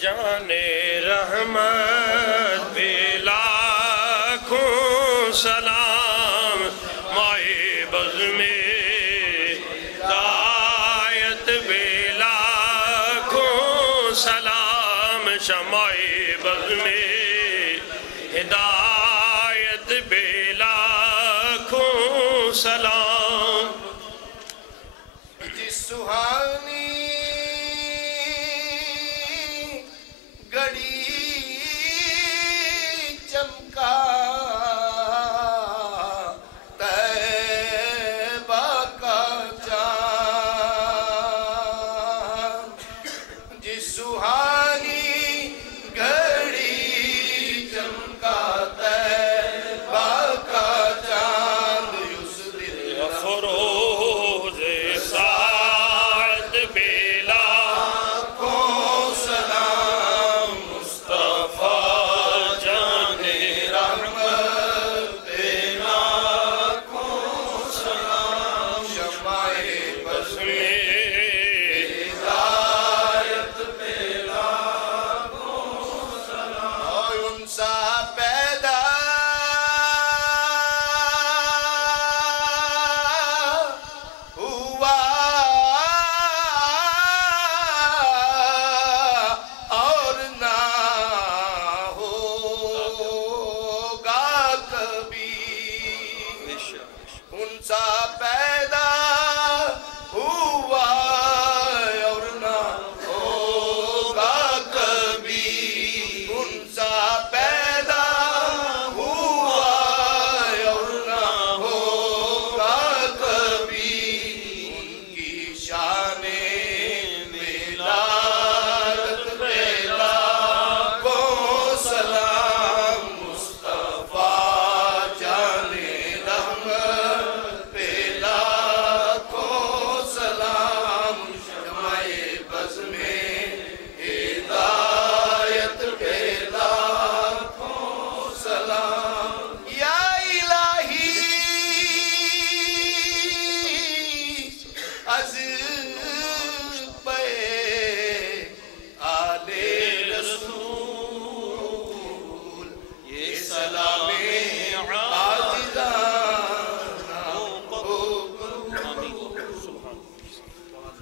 جانے رحمت پہ لاکھوں سلام، مائے بز میں ہدایت پہ لاکھوں سلام، شمائے بز میں ہدایت پہ لاکھوں سلام۔ جس سہانی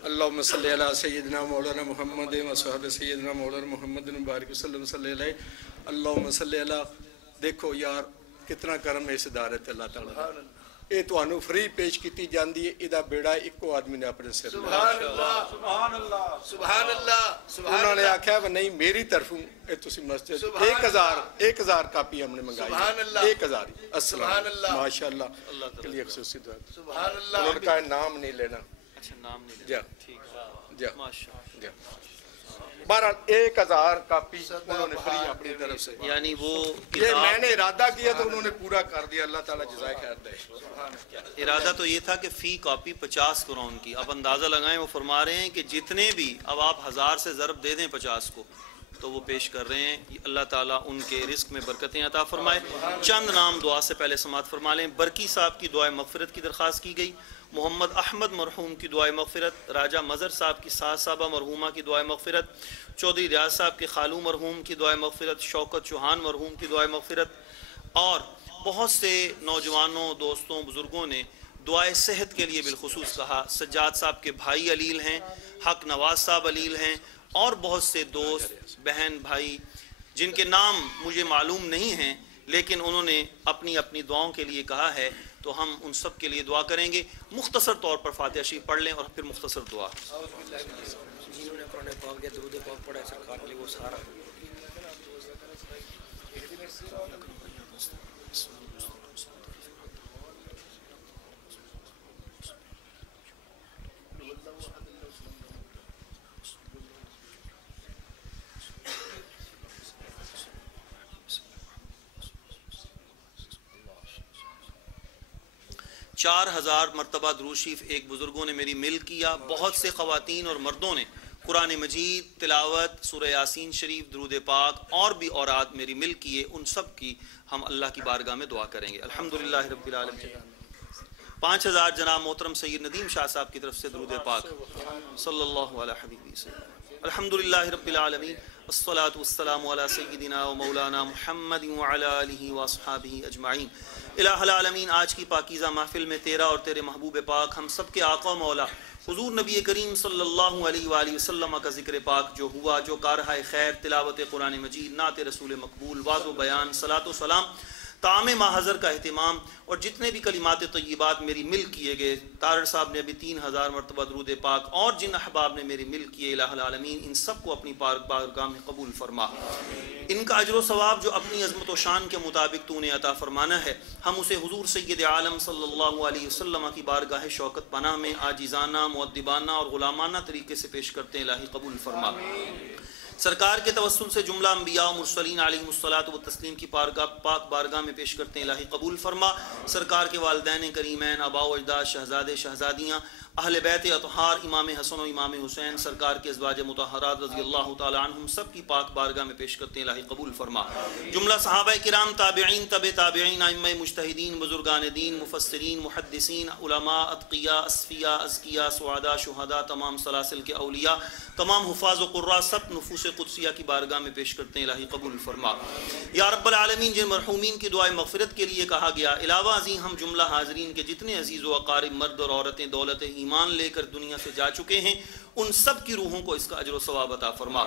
اللہم صلی علی سیدنا مولانا محمد و صحابہ سیدنا مولانا محمد مبارک وسلم صلی اللہ علیہ اللہم صلی علی۔ دیکھو یار کتنا کرم ہے اس ادارے تے اللہ تعالیٰ، اے تو انہوں فری پیش کیتی جاندی ہے، ادھا بیڑا ایکو آدمی نے اپنے سر سبحان اللہ سبحان اللہ سبحان اللہ سبحان اللہ۔ انہوں نے آکھا ہے نہیں میری طرفوں اے تسی مسجد 1000 کاپی ہم نے منگائی، سبحان اللہ 1000 السلام ماشاءاللہ کے لیے خصوصی دعا۔ سبحان اللہ۔ انہوں نے کہا نام نہیں لینا، اچھا نام نہیں جا جا ماشاءاللہ۔ 1000 کاپی انہوں نے فری اپنی طرف سے، یعنی وہ یہ میں نے ارادہ کیا تو انہوں نے پورا کر دیا، اللہ تعالیٰ جزائے خیر دے۔ ارادہ تو یہ تھا کہ فی کاپی 50 کرون کی، اب اندازہ لگائیں، وہ فرما رہے ہیں کہ جتنے بھی اب آپ 1000 سے ضرب دے دیں 50 کو تو وہ پیش کر رہے ہیں، اللہ تعالیٰ ان کے رزق میں برکتیں عطا فرمائے۔ چند نام دعا سے پہلے سماعت فرما لیں۔ برکی صاحب کی دعائے مغفرت کی درخواست کی گئی، محمد احمد مرحوم کی دعائے مغفرت، راجہ مظہر صاحب کی ساس صاحبہ مرحومہ کی دعائے مغفرت، چودھری ریاض صاحب کے خالو مرحوم کی دعائے مغفرت، شوکت چوہان مرحوم کی دعائے مغفرت، اور بہت سے نوجوانوں دوستوں بزرگوں نے دعائے صحت کے لیے بالخصوص کہا۔ سجاد صاحب کے بھائی علیل ہیں، حق نواز صاحب علیل ہیں، اور بہت سے دوست بہن بھائی جن کے نام مجھے معلوم نہیں ہیں لیکن انہوں نے اپنی اپنی دعاؤں کے لیے کہا ہے، تو ہم ان سب کے لیے دعا کریں گے۔ مختصر طور پر فاتحہ شریف پڑھ لیں اور پھر مختصر دعا۔ جنہوں نے قرآن پاک یا درود پاک پڑھا ہے سرکار کے لیے وہ سارا 4000 مرتبہ درود شریف ایک بزرگوں نے میری مل کیا۔ بہت سے خواتین اور مردوں نے قرآن مجید، تلاوت، سورہ یاسین شریف، درود پاک اور بھی اوراد میری مل کیے، ان سب کی ہم اللہ کی بارگاہ میں دعا کریں گے۔ الحمدللہ رب العالمین۔ 5000 جناب محترم سید ندیم شاہ صاحب کی طرف سے درود پاک صلی اللہ علیہ حبیبی وسلم۔ الحمدللہ رب العالمین، الصلاۃ والسلام علی سیدنا و مولانا محمد وعلی آلہ واصحابہ اجمعین۔ الہ العالمین، آج کی پاکیزہ محفل میں تیرا اور تیرے محبوب پاک ہم سب کے آقا و مولا حضور نبی کریم صلی اللہ علیہ وآلہ وسلم کا ذکر پاک جو ہوا، جو کارہائے خیر، تلاوت قرآن مجید، نعت رسول مقبول، واعظ و بیان، صلاۃ و سلام، طعام ماحضر کا اہتمام، اور جتنے بھی کلمات طیبات میری مل کیے گئے، طارڑ صاحب نے ابھی 3000 مرتبہ درود پاک، اور جن احباب نے میری مل کیے، الہ العالمین ان سب کو اپنی بارگاہ میں قبول فرما۔ ان کا اجر و ثواب جو اپنی عظمت و شان کے مطابق تو نے عطا فرمانا ہے، ہم اسے حضور سید عالم صلی اللہ علیہ وسلم کی بارگاہ شوکت پناہ میں عاجزانہ، مؤدبانہ اور غلامانہ طریقے سے پیش کرتے ہیں، الہی قبول فرما۔ سرکار کے توسل سے جملہ انبیاء و مرسلین علیہم الصلاۃ والتسلیم کی پاک بارگاہ میں پیش کرتے ہیں، الہی قبول فرما۔ سرکار کے والدین کریمین، آباء و اجداد، شہزادے شہزادیاں، اہل بیت اطہار، امام حسن و امام حسین، سرکار کے ازواج مطہرات رضی اللہ تعالی عنہم سب کی پاک بارگاہ میں پیش کرتے ہیں، الہی قبول فرما۔ جملہ صحابہ کرام، تابعین، تبع تابعین، ائمہ مجتہدین، بزرگان دین، مفسرین، محدثین، علماء، اتقیاء، اصفیاء، ازکیاء، سعداء، شہداء، تمام سلاسل کے اولیاء، تمام حفاظ و قراء، سب نفوس قدسیہ کی بارگاہ میں پیش کرتے ہیں، الہی قبول فرما۔ یا رب العالمین، جن مرحومین کی دعائے مغفرت کے لیے کہا گیا، علاوہ ازیں ہم جملہ حاضرین کے جتنے عزیز و اقارب، مرد اور عورتیں دولت ایمان لے کر دنیا سے جا چکے ہیں، ان سب کی روحوں کو اس کا اجر و ثواب عطا فرما،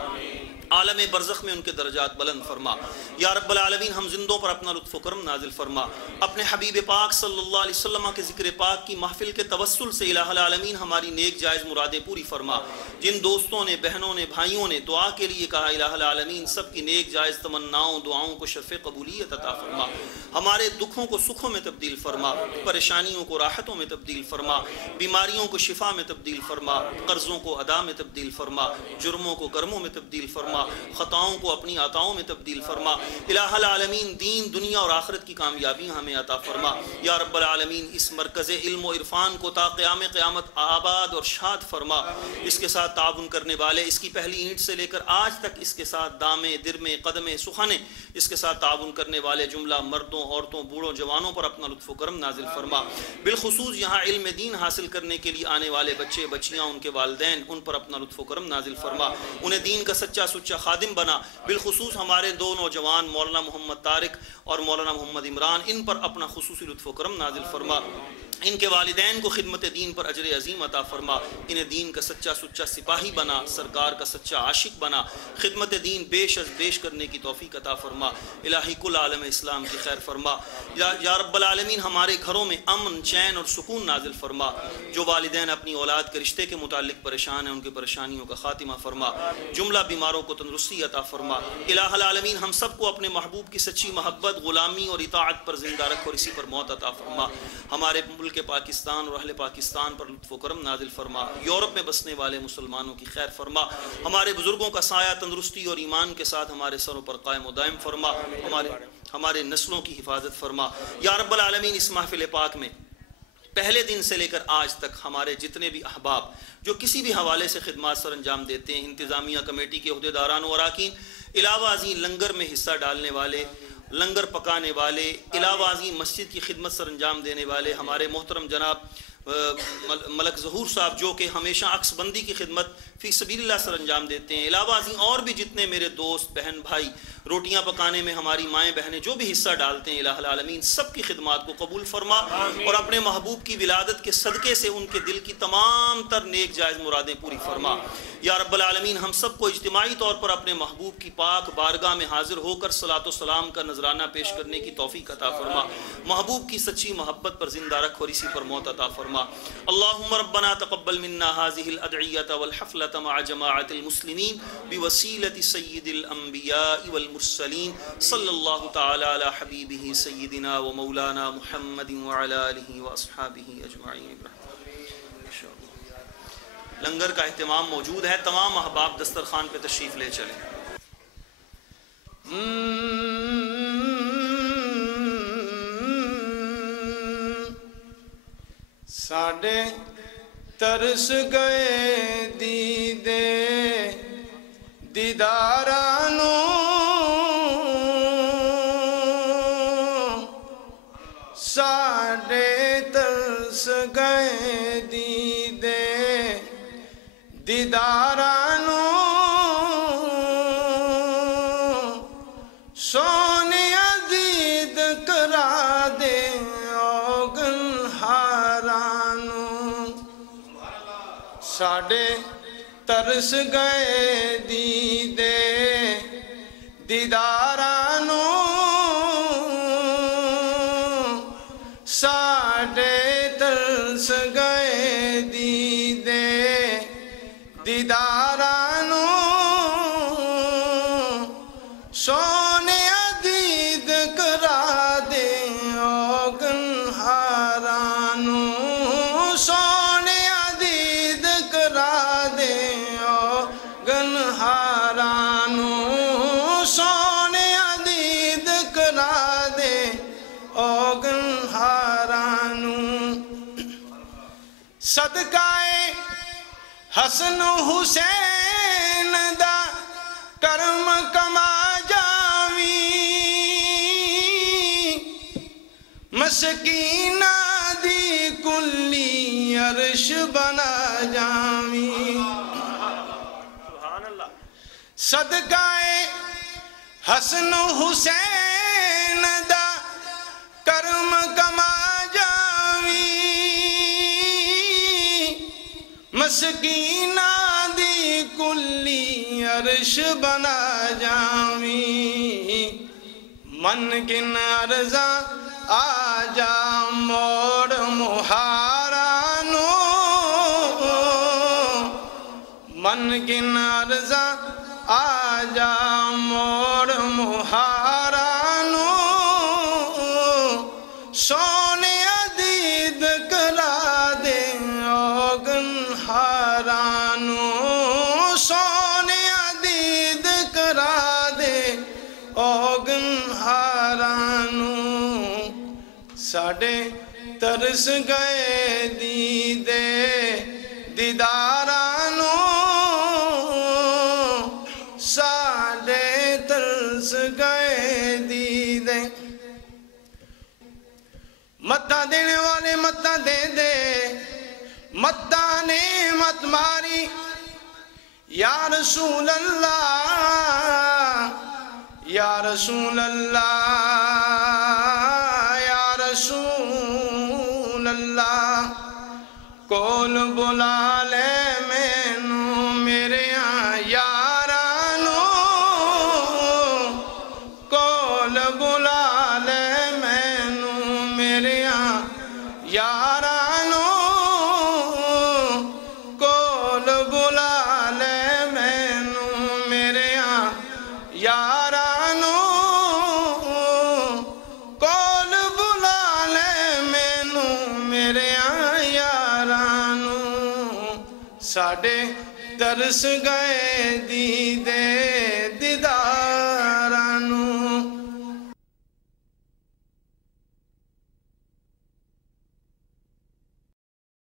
عالم برزخ میں ان کے درجات بلند فرما۔ یا رب العالمین، ہم زندوں پر اپنا لطف و کرم نازل فرما، اپنے حبیب پاک صلی اللہ علیہ وسلم کے ذکر پاک کی محفل کے توسل سے الہ العالمین ہماری نیک جائز مرادیں پوری فرما۔ جن دوستوں نے، بہنوں نے، بھائیوں نے دعا کے لیے کہا، الہ العالمین سب کی نیک جائز تمناؤں، دعاؤں کو شرف قبولیت عطا فرما، ہمارے دکھوں کو سکھوں میں تبدیل فرما، پریشانیوں کو راحتوں میں تبدیل فرما، بیماریوں کو شفا میں تبدیل فرما، قرضوں کو ادا میں تبدیل فرما، جرموں کو کرموں میں تبدیل فرما، خطاؤں کو اپنی عطاؤں میں تبدیل فرما۔ الہ العالمین دین، دنیا اور آخرت کی کامیابی ہمیں عطا فرما۔ یا رب العالمین اس مرکز علم و عرفان کو تا قیام قیامت آباد اور شاد فرما، اس کے ساتھ تعاون کرنے والے، اس کی پہلی اینٹ سے لے کر آج تک اس کے ساتھ دامے، درمے، قدمے، سخنے، اس کے ساتھ تعاون کرنے والے جملہ مردوں، عورتوں، بوڑھوں، جوانوں پر اپنا لطف و کرم نازل فرما۔ بالخصوص یہاں علم دین حاصل کرنے کے لیے آنے والے بچے بچیاں، ان کے والدین، ان پر اپنا لطف و کرم نازل فرما، انہیں دین کا سچا سچا خادم بنا۔ بالخصوص ہمارے دو نوجوان مولانا محمد طارق اور مولانا محمد عمران، ان پر اپنا خصوصی لطف و کرم نازل فرما، ان کے والدین کو خدمت دین پر اجر عظیم عطا فرما، انہیں دین کا سچا سچا سپاہی بنا، سرکار کا سچا عاشق بنا، خدمت دین بیش از بیش کرنے کی توفیق عطا فرما۔ الہی کل عالم اسلام کی خیر فرما۔ یا رب العالمین ہمارے گھروں میں امن، چین اور سکون نازل فرما۔ جو والدین اپنی اولاد کے رشتے کے متعلق پریشان ہیں، ان کی پریشانیوں کا خاتمہ فرما، جملہ بیماروں کو تندرستی عطا فرما۔ الہ العالمین ہم سب کو اپنے محبوب کی سچی محبت، غلامی اور اطاعت پر زندہ رکھ اور اسی پر موت عطا فرما۔ ہمارے ملک پاکستان اور اہل پاکستان پر لطف و کرم نازل فرما، یورپ میں بسنے والے مسلمانوں کی خیر فرما، ہمارے بزرگوں کا سایہ تندرستی اور ایمان کے ساتھ ہمارے سروں پر قائم و دائم فرما، ہمارے نسلوں کی حفاظت فرما۔ یا رب العالمین اس محفل پاک میں پہلے دن سے لے کر آج تک ہمارے جتنے بھی احباب جو کسی بھی حوالے سے خدمات سر انجام دیتے ہیں، انتظامیہ کمیٹی کے عہدیداران و اراکین، علاوہ ازیں لنگر میں حصہ ڈالنے والے، لنگر پکانے والے، علاوہ ازیں مسجد کی خدمت سر انجام دینے والے، ہمارے محترم جناب ملک ظہور صاحب جو کہ ہمیشہ عکس بندی کی خدمت فی سبیل اللہ سر انجام دیتے ہیں، علاوہ ازیں اور بھی جتنے میرے دوست، بہن، بھائی روٹیاں پکانے میں ہماری مائیں بہنیں جو بھی حصہ ڈالتے ہیں، الہ العالمین سب کی خدمات کو قبول فرما، اور اپنے محبوب کی ولادت کے صدقے سے ان کے دل کی تمام تر نیک جائز مرادیں پوری فرما۔ یا رب العالمین ہم سب کو اجتماعی طور پر اپنے محبوب کی پاک بارگاہ میں حاضر ہو کر صلاۃ و سلام کا نذرانہ پیش کرنے کی توفیق عطا فرما، محبوب کی سچی محبت پر زندہ رکھ اور اسی پر موت عطا فرما۔ اللہم ربنا تقبل منا هذه الادعیۃ والحفلۃ مع جماعۃ المسلمین بوسیلۃ سید الانبیاء والمرسلین صلی اللہ تعالی علی حبیبہ سیدنا و مولانا محمد وعلی آلہ واصحابہ اجمعین۔ لنگر کا اہتمام موجود ہے، تمام احباب دسترخوان پہ تشریف لے چلیں۔ ساڈے ترس گئے دیدے دیداراں نوں، ساڈے ترس گئے دیدے دیداراں نوں، سونے دید کرا دے اوگن ہارانو ساڑے ترس گئے دیدے دیدارانو ساڑے ترس گئے دیدے دیدارانو سونے دید کرا دے اوگن ہارانو سونے دید کرا دے اوگن ہارانو سونے دید کرا دے اوگن ہارانو صدقائے حسن حسین دا کرم کما مسکینہ دی کلی عرش بنا جامی صدقائے حسن حسین دا کرم کما جامی مسکینہ دی کلی عرش بنا جامی من گن عرضاں آجا موڑ مہارانو من گن عرضاں آجا موڑ مہارانو سونے دید کرا دے اوگن ہارانو سونے دید کرا دے اوگن ہارانو ساڑے ترس گئے دیدے دیدارانو ساڑے ترس گئے دیدے متہ دینے والے متہ دے دے متہ نے مت ماری یا رسول اللہ یا رسول اللہ رسول اللہ کول بلا لے مینوں میرے یارانو کول بلا لے مینوں میرے یارانو کول بلا لے مینوں میرے یارانو ساڑے ترس گئے دیدے دیدارانو